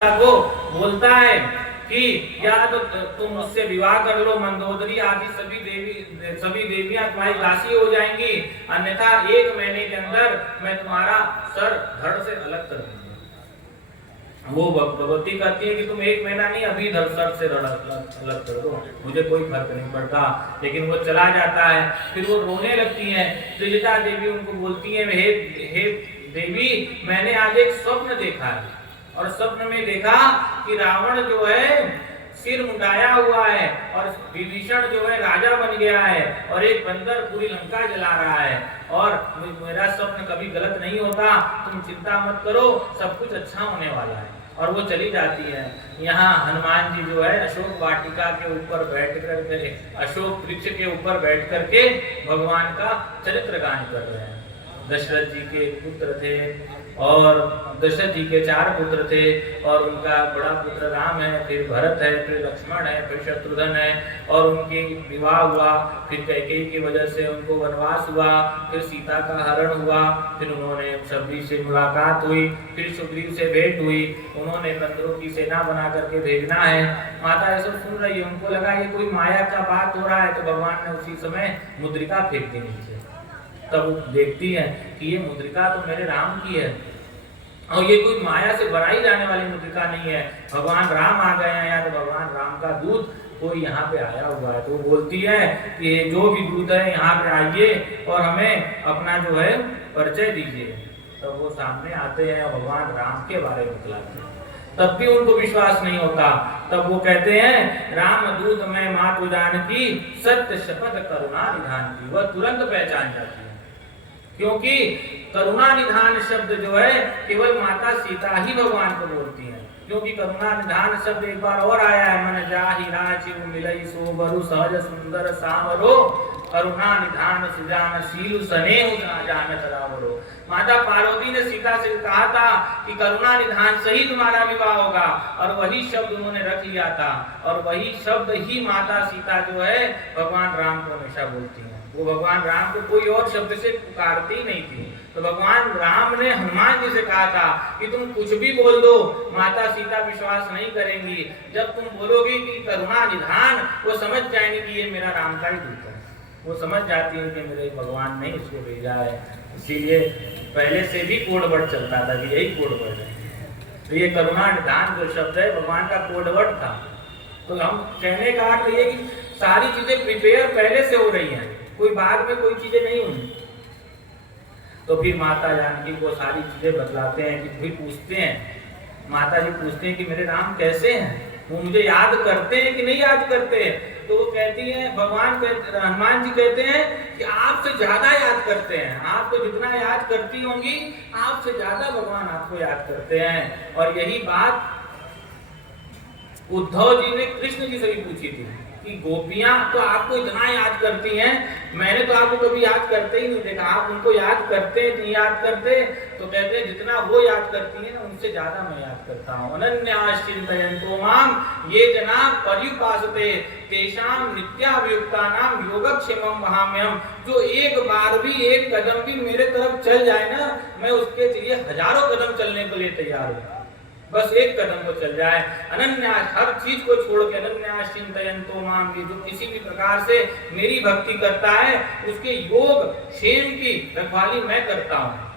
को बोलता है कि या तो तुम मुझसे विवाह कर लो, मंदोदरी आदि सभी देवियां तुम्हारी दासी हो जाएंगी, अन्यथा 1 महीने के अंदर मैं तुम्हारा सर धड़ से अलग कर दूंगी। वो भगवती कहती है कि तुम 1 महीना नहीं, अभी धड़ सर से अलग कर दो, मुझे कोई फर्क नहीं पड़ता। लेकिन वो चला जाता है, फिर वो रोने लगती है। त्रिजटा देवी उनको बोलती है, हे देवी, मैंने आज एक स्वप्न देखा है और स्वप्न में देखा कि रावण जो है सिर मुंडाया हुआ है और विभीषण जो है राजा बन गया है और एक बंदर पूरी लंका जला रहा है, और मेरा स्वप्न कभी गलत नहीं होता, तुम चिंता मत करो, सब कुछ अच्छा होने वाला है। और वो चली जाती है। यहाँ हनुमान जी जो है अशोक वाटिका के ऊपर बैठ कर, अशोक वृक्ष के ऊपर बैठ करके भगवान का चरित्र गान कर रहे हैं। दशरथ जी के पुत्र थे और दशरथ जी के 4 पुत्र थे और उनका बड़ा पुत्र राम है, फिर भरत है, फिर लक्ष्मण है, फिर शत्रुघ्न है, और उनकी विवाह हुआ, फिर कैकेयी की वजह से उनको वनवास हुआ, फिर सीता का हरण हुआ, फिर उन्होंने शबरी से मुलाकात हुई, फिर सुग्रीव से भेंट हुई, उन्होंने बंदरों की सेना बना करके भेजना है। माता ये सब सुन रही है, उनको लगा ये कोई माया का बात हो रहा है, तो भगवान ने उसी समय मुद्रिका फेंक दी नीचे। तब वो देखती है कि ये मुद्रिका तो मेरे राम की है और ये कोई माया से बनाई जाने वाली मुद्रिका नहीं है, भगवान राम आ गए हैं या तो भगवान राम का दूत कोई यहाँ पे आया हुआ है। तो बोलती है कि जो भी दूत है यहाँ पे आइए और हमें अपना जो है परिचय दीजिए। तब वो सामने आते हैं और भगवान राम के बारे में बतलाते हैं, तब भी उनको विश्वास नहीं होता। तब वो कहते हैं, राम दूत मैं मातु जानकी, सत्य शपथ करुणा निधान की। वह तुरंत पहचान जाती है, क्योंकि करुणा निधान शब्द जो है केवल माता सीता ही भगवान को बोलती है। क्योंकि करुणा निधान शब्द एक बार और आया है, मन जाहि राचिव मिलई सो बरु सहज सुंदर सावरो, करुणा निधान सुजान शील स्नेह जानत रावरो। माता पार्वती ने सीता से कहा था कि करुणा निधान से ही तुम्हारा विवाह होगा, और वही शब्द उन्होंने रख लिया था, और वही शब्द ही माता सीता जो है भगवान राम को हमेशा बोलती है। वो भगवान राम को कोई और शब्द से पुकारती नहीं थी। तो भगवान राम ने हनुमान जी से कहा था कि तुम कुछ भी बोल दो, माता सीता विश्वास नहीं करेंगी। जब तुम बोलोगी कि करुणा निधान, वो समझ जाएंगे कि ये मेरा राम का ही दूत है, वो समझ जाती है कि मेरे भगवान ने इसको भेजा है। इसीलिए पहले से भी कोडवर्ड चलता था कि यही कोडवर्ड है। तो ये करुणा निधान जो शब्द है भगवान का कोडवर्ड था। तो हम कहने का अर्थ ये कि सारी चीजें प्रिपेयर पहले से हो रही हैं, कोई बाद में कोई चीजें नहीं हुई। तो फिर माता जानकी को सारी चीजें बतलाते हैं कि फिर पूछते हैं, माता जी पूछते हैं कि मेरे राम कैसे हैं, वो मुझे याद करते हैं कि नहीं याद करते हैं। तो वो कहती है, हनुमान जी कहते हैं कि आपसे ज्यादा याद करते हैं, आपको जितना याद करती होंगी आपसे ज्यादा भगवान आपको याद करते हैं। और यही बात उद्धव जी ने कृष्ण जी से भी पूछी थी कि गोपियां तो आपको इतना याद करती हैं, मैंने तो आपको कभी याद करते ही नहीं देखा, आप उनको याद करते नहीं याद करते। तो कहते हैं जितना वो याद करती है ना उनसे ज्यादा मैं याद करता हूँ। अनन्याश्चिन्तयन्तो माम ये जना पर्युपासते तेषां नित्याभियुक्तानां योगक्षेमं वहाम्यहम्। जो एक बार भी एक कदम भी मेरे तरफ चल जाए ना, मैं उसके लिए हजारों कदम चलने के लिए तैयार हूँ, बस एक कदम को चल जाए। अनन्यास, हर चीज को छोड़ के अनन्याश्चिन्तयन्तो माम, जो किसी भी प्रकार से मेरी भक्ति करता है उसके योग क्षेम की रखवाली मैं करता हूँ।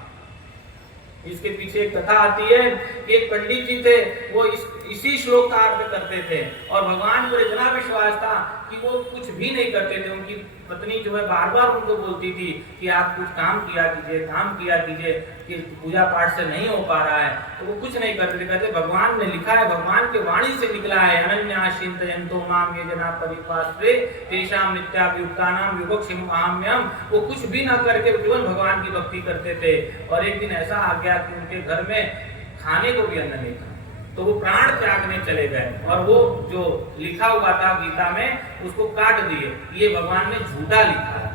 इसके पीछे एक कथा आती है कि एक पंडित जी थे, वो इसी श्लोक का अर्थ करते थे और भगवान पर इतना विश्वास था कि वो कुछ भी नहीं करते थे। उनकी पत्नी जो है बार बार उनको बोलती थी कि आप कुछ काम किया कीजिए, कि पूजा पाठ से नहीं हो पा रहा है, तो वो कुछ नहीं करते थे। कहते भगवान ने लिखा है, भगवान के वाणी से निकला है, अनन्याश्चिन्तयन्तो माम ये जना पर्युपासते तेषां नित्याभियुक्तानां योगक्षेमं वहाम्यहम्। वो कुछ भी ना करके केवल भगवान की भक्ति करते थे। और एक दिन ऐसा आ गया कि उनके घर में खाने को भी अन्न नहीं था, तो वो प्राण त्यागने चले गए और वो जो लिखा हुआ था गीता में उसको काट दिए। ये भगवान ने झूठा लिखा है,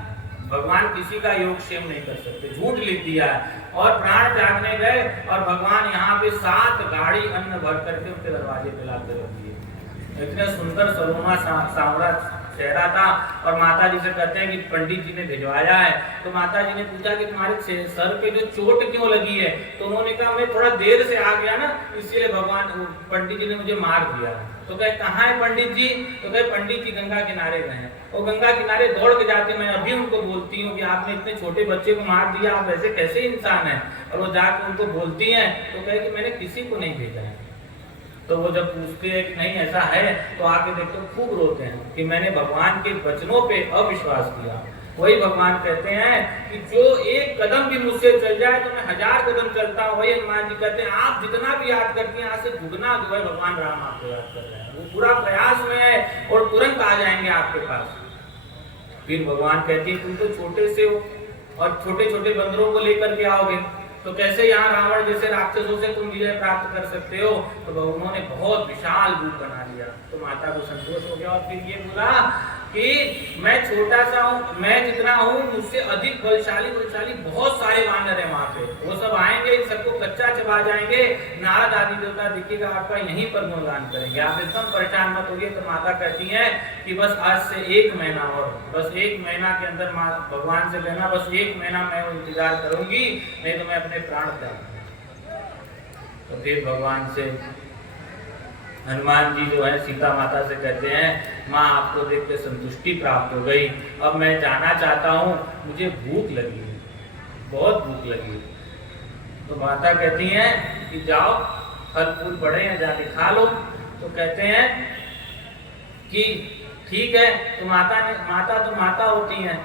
भगवान किसी का योगक्षेम नहीं कर सकते, झूठ लिख दिया है। और प्राण त्यागने गए और भगवान यहाँ पे 7 गाड़ी अन्न भर करके उनके दरवाजे पे लाके रख दिए। इतने सुंदर सलोना सांवरा चेहरा था। और माता जी से कहते हैं कि पंडित जी ने भिजवाया है। तो माता जी ने पूछा कि तुम्हारे सर पे जो चोट क्यों लगी है? तो उन्होंने कहा मैं थोड़ा देर से आ गया ना, इसलिए भगवान पंडित जी ने मुझे मार दिया। तो कहे कहाँ है पंडित जी? तो कहे पंडित जी गंगा किनारे गए हैं। और गंगा किनारे दौड़ के जाते, मैं अभी उनको बोलती हूँ कि आपने इतने छोटे बच्चे को मार दिया, आप ऐसे कैसे इंसान हैं? और वो जाकर उनको बोलती हैं तो कहे कि मैंने किसी को नहीं भेजा है। तो वो जब पूछते हैं कि नहीं ऐसा है, तो आके देखते खूब रोते हैं कि मैंने भगवान के वचनों पे अविश्वास किया। वही भगवान कहते हैं कि जो एक कदम भी मुझसे चल जाए तो मैं 1000 कदम चलता हूँ। वही हनुमान जी कहते हैं आप जितना भी याद करती हैं, आज से दुगना जो है भगवान राम आपको याद कर रहे हैं। वो पूरा प्रयास में है और तुरंत आ जाएंगे आपके पास। फिर भगवान कहती है तुम तो छोटे से हो और छोटे छोटे बंदरों को लेकर के आओगे, तो कैसे यहाँ रावण जैसे राक्षसों से तुम विजय प्राप्त कर सकते हो? तो उन्होंने बहुत विशाल रूप बना लिया। तो माता को संतोष हो गया और फिर ये बोला कि मैं छोटा सा हूँ, मैं जितना हूँ मुझसे अधिक बलशाली बहुत सारे वानर हैं वहां पे। वो सब आएंगे, सबको कच्चा चबा जाएंगे। नारद आदि देवता दिखेगा आपका, यहीं पर गुणगान करेंगे, आप एकदम परेशान मत होइए। तो माता कहती है कि बस आज से 1 महीना और, बस 1 महीना के अंदर भगवान से कहना बस 1 महीना मैं इंतजार करूंगी, नहीं तो मैं अपने प्राण त्याग दूंगी। तो फिर भगवान से हनुमान जी जो है सीता माता से कहते हैं माँ आपको देख के संतुष्टि प्राप्त हो गई, अब मैं जाना चाहता हूँ, मुझे भूख लगी है, बहुत भूख लगी है। तो माता कहती हैं कि जाओ फल फूल पड़े हैं जाके खा लो। तो कहते हैं कि ठीक है। तो माता होती हैं,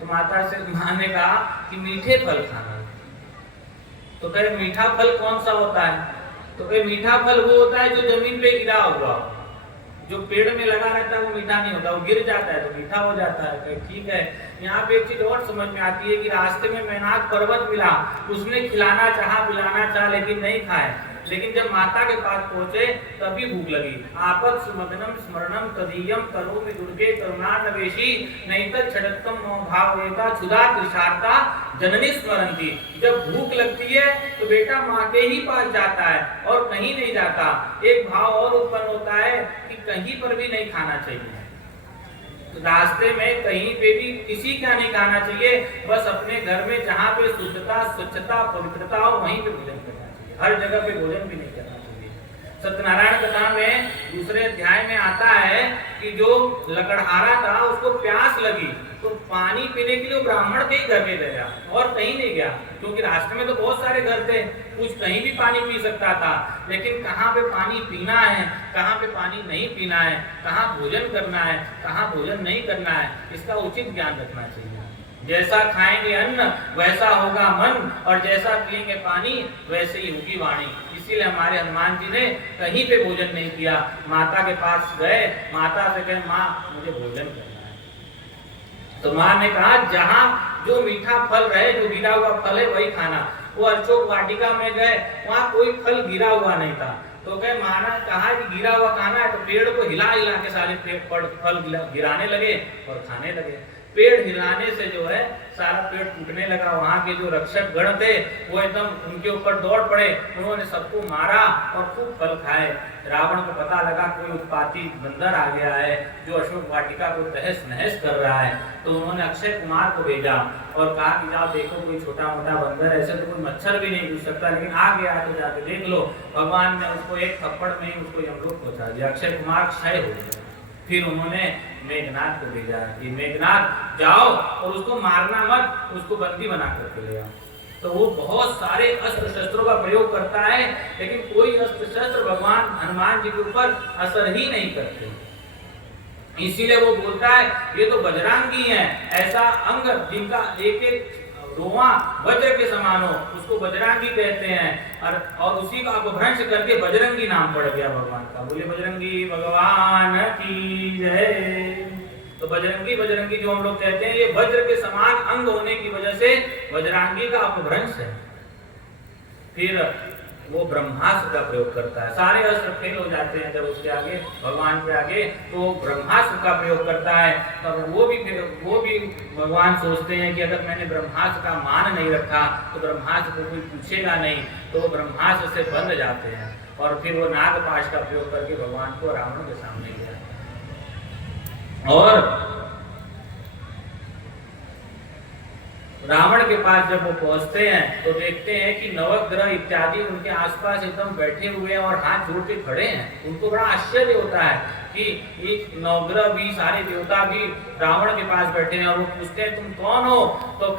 तो माता से माँ ने कहा कि मीठे फल खाना। तो कहे मीठा फल कौन सा होता है? तो कहे मीठा फल वो होता है जो जमीन पे गिरा हुआ, जो पेड़ में लगा रहता है वो मीठा नहीं होता, वो गिर जाता है तो मीठा हो जाता है। कहे ठीक है। यहाँ पे एक चीज और समझ में आती है कि रास्ते में मैनाक पर्वत मिला, उसने खिलाना चाहा पिलाना चाहा लेकिन नहीं खाए, लेकिन जब माता के पास पहुंचे तभी भूख लगी। आपत सुमग्नम स्मरणम तदीयम करोमि दुर्गे करुणानवेशी नैतत् छडत्तम भावयता क्षुधा तृषार्ता जननी स्मरंती। जब भूख लगती है तो बेटा माँ के ही पास जाता है और कहीं नहीं जाता। एक भाव और उत्पन्न होता है कि कहीं पर भी नहीं खाना चाहिए, रास्ते में कहीं पे भी किसी का नहीं खाना चाहिए, बस अपने घर में जहाँ पे शुद्धता स्वच्छता पवित्रता हो वहीं पे भोजन करना चाहिए, हर जगह पे भोजन भी नहीं करना चाहिए। सत्यनारायण कथा में दूसरे अध्याय में आता है कि जो लकड़हारा था उसको प्यास लगी तो पानी पीने के लिए ब्राह्मण के ही घर में गया और कहीं नहीं गया, क्योंकि रास्ते में तो बहुत सारे घर थे, कुछ कहीं भी पानी पी सकता था, लेकिन कहाँ पे पानी पीना है, कहाँ पे पानी नहीं पीना है, कहाँ भोजन करना है, कहाँ भोजन नहीं करना है, इसका उचित ज्ञान रखना चाहिए। जैसा खाएंगे अन्न वैसा होगा मन, और जैसा पिएंगे पानी वैसे ही होगी वाणी। इसीलिए हमारे हनुमान जी ने कहीं पे भोजन नहीं किया, माता के पास गए, माता से कहे माँ मुझे भोजन करना है। तो माँ ने कहा जहाँ जो मीठा फल रहे, जो गिरा हुआ फल है वही खाना। वो अशोक वाटिका में गए, वहाँ कोई फल गिरा हुआ नहीं था। तो कहे माँ ने कहा कि गिरा हुआ खाना है, तो पेड़ को हिला हिला के सारे फल गिराने लगे और खाने लगे। पेड़ हिलाने से जो है सारा पेड़ टूटने लगा। वहां के जो रक्षक गण थे वो एकदम उनके ऊपर दौड़ पड़े, उन्होंने सबको मारा और खूब फल खाए। रावण को पता लगा कोई उत्पाती बंदर आ गया है जो अशोक वाटिका को तहस नहस कर रहा है, तो उन्होंने अक्षय कुमार को भेजा और कहा कि जाओ देखो कोई छोटा मोटा बंदर, ऐसे तो कोई मच्छर भी नहीं घुस सकता, लेकिन आ गया तो जाके देख लो। भगवान ने उसको एक थप्पड़ में उसको यमलोक पहुंचा दिया, अक्षय कुमार क्षय हो गया। फिर उन्होंने मेघनाथ को भेजा कि मेघनाथ जाओ और उसको मारना मत, उसको बंदी बना करके ले आओ। तो वो बहुत सारे अस्त्र शस्त्रों का प्रयोग करता है, लेकिन कोई अस्त्र शस्त्र भगवान हनुमान जी के ऊपर असर ही नहीं करते। इसीलिए वो बोलता है ये तो बजरंगी है, ऐसा अंग जिनका एक एक रोआ वज्र के समान हो उसको बजरंगी कहते हैं। और उसी का अपभ्रंश करके बजरंगी नाम पड़ गया भगवान का। बोले बजरंगी भगवान की जय। तो बजरंगी जो हम लोग कहते हैं ये वज्र के समान अंग होने की वजह से बजरंगी का अपभ्रंश है। फिर वो ब्रह्मास्त्र का प्रयोग करता है, सारे अस्त्र फेल हो जाते हैं जब उसके आगे भगवान के आगे, तो ब्रह्मास्त्र का प्रयोग करता है। तब वो भी भगवान सोचते हैं कि अगर मैंने ब्रह्मास्त्र का मान नहीं रखा तो ब्रह्मास्त्र को कोई पूछेगा नहीं, तो वो ब्रह्मास्त्र से बंध जाते हैं। और फिर वो नागपाश का प्रयोग करके भगवान को रावण के सामने ले आते हैं। और रावण के पास जब वो पहुंचते हैं तो देखते हैं कि नवग्रह इत्यादि उनके आसपास एकदम बैठे हुए हैं और हाथ जोड़ के खड़े हैं। उनको बड़ा आश्चर्य होता है कि एक नवग्रह भी, सारे देवता भी रावण के पास बैठे हैं और वो पूछते हैं तुम कौन हो? तो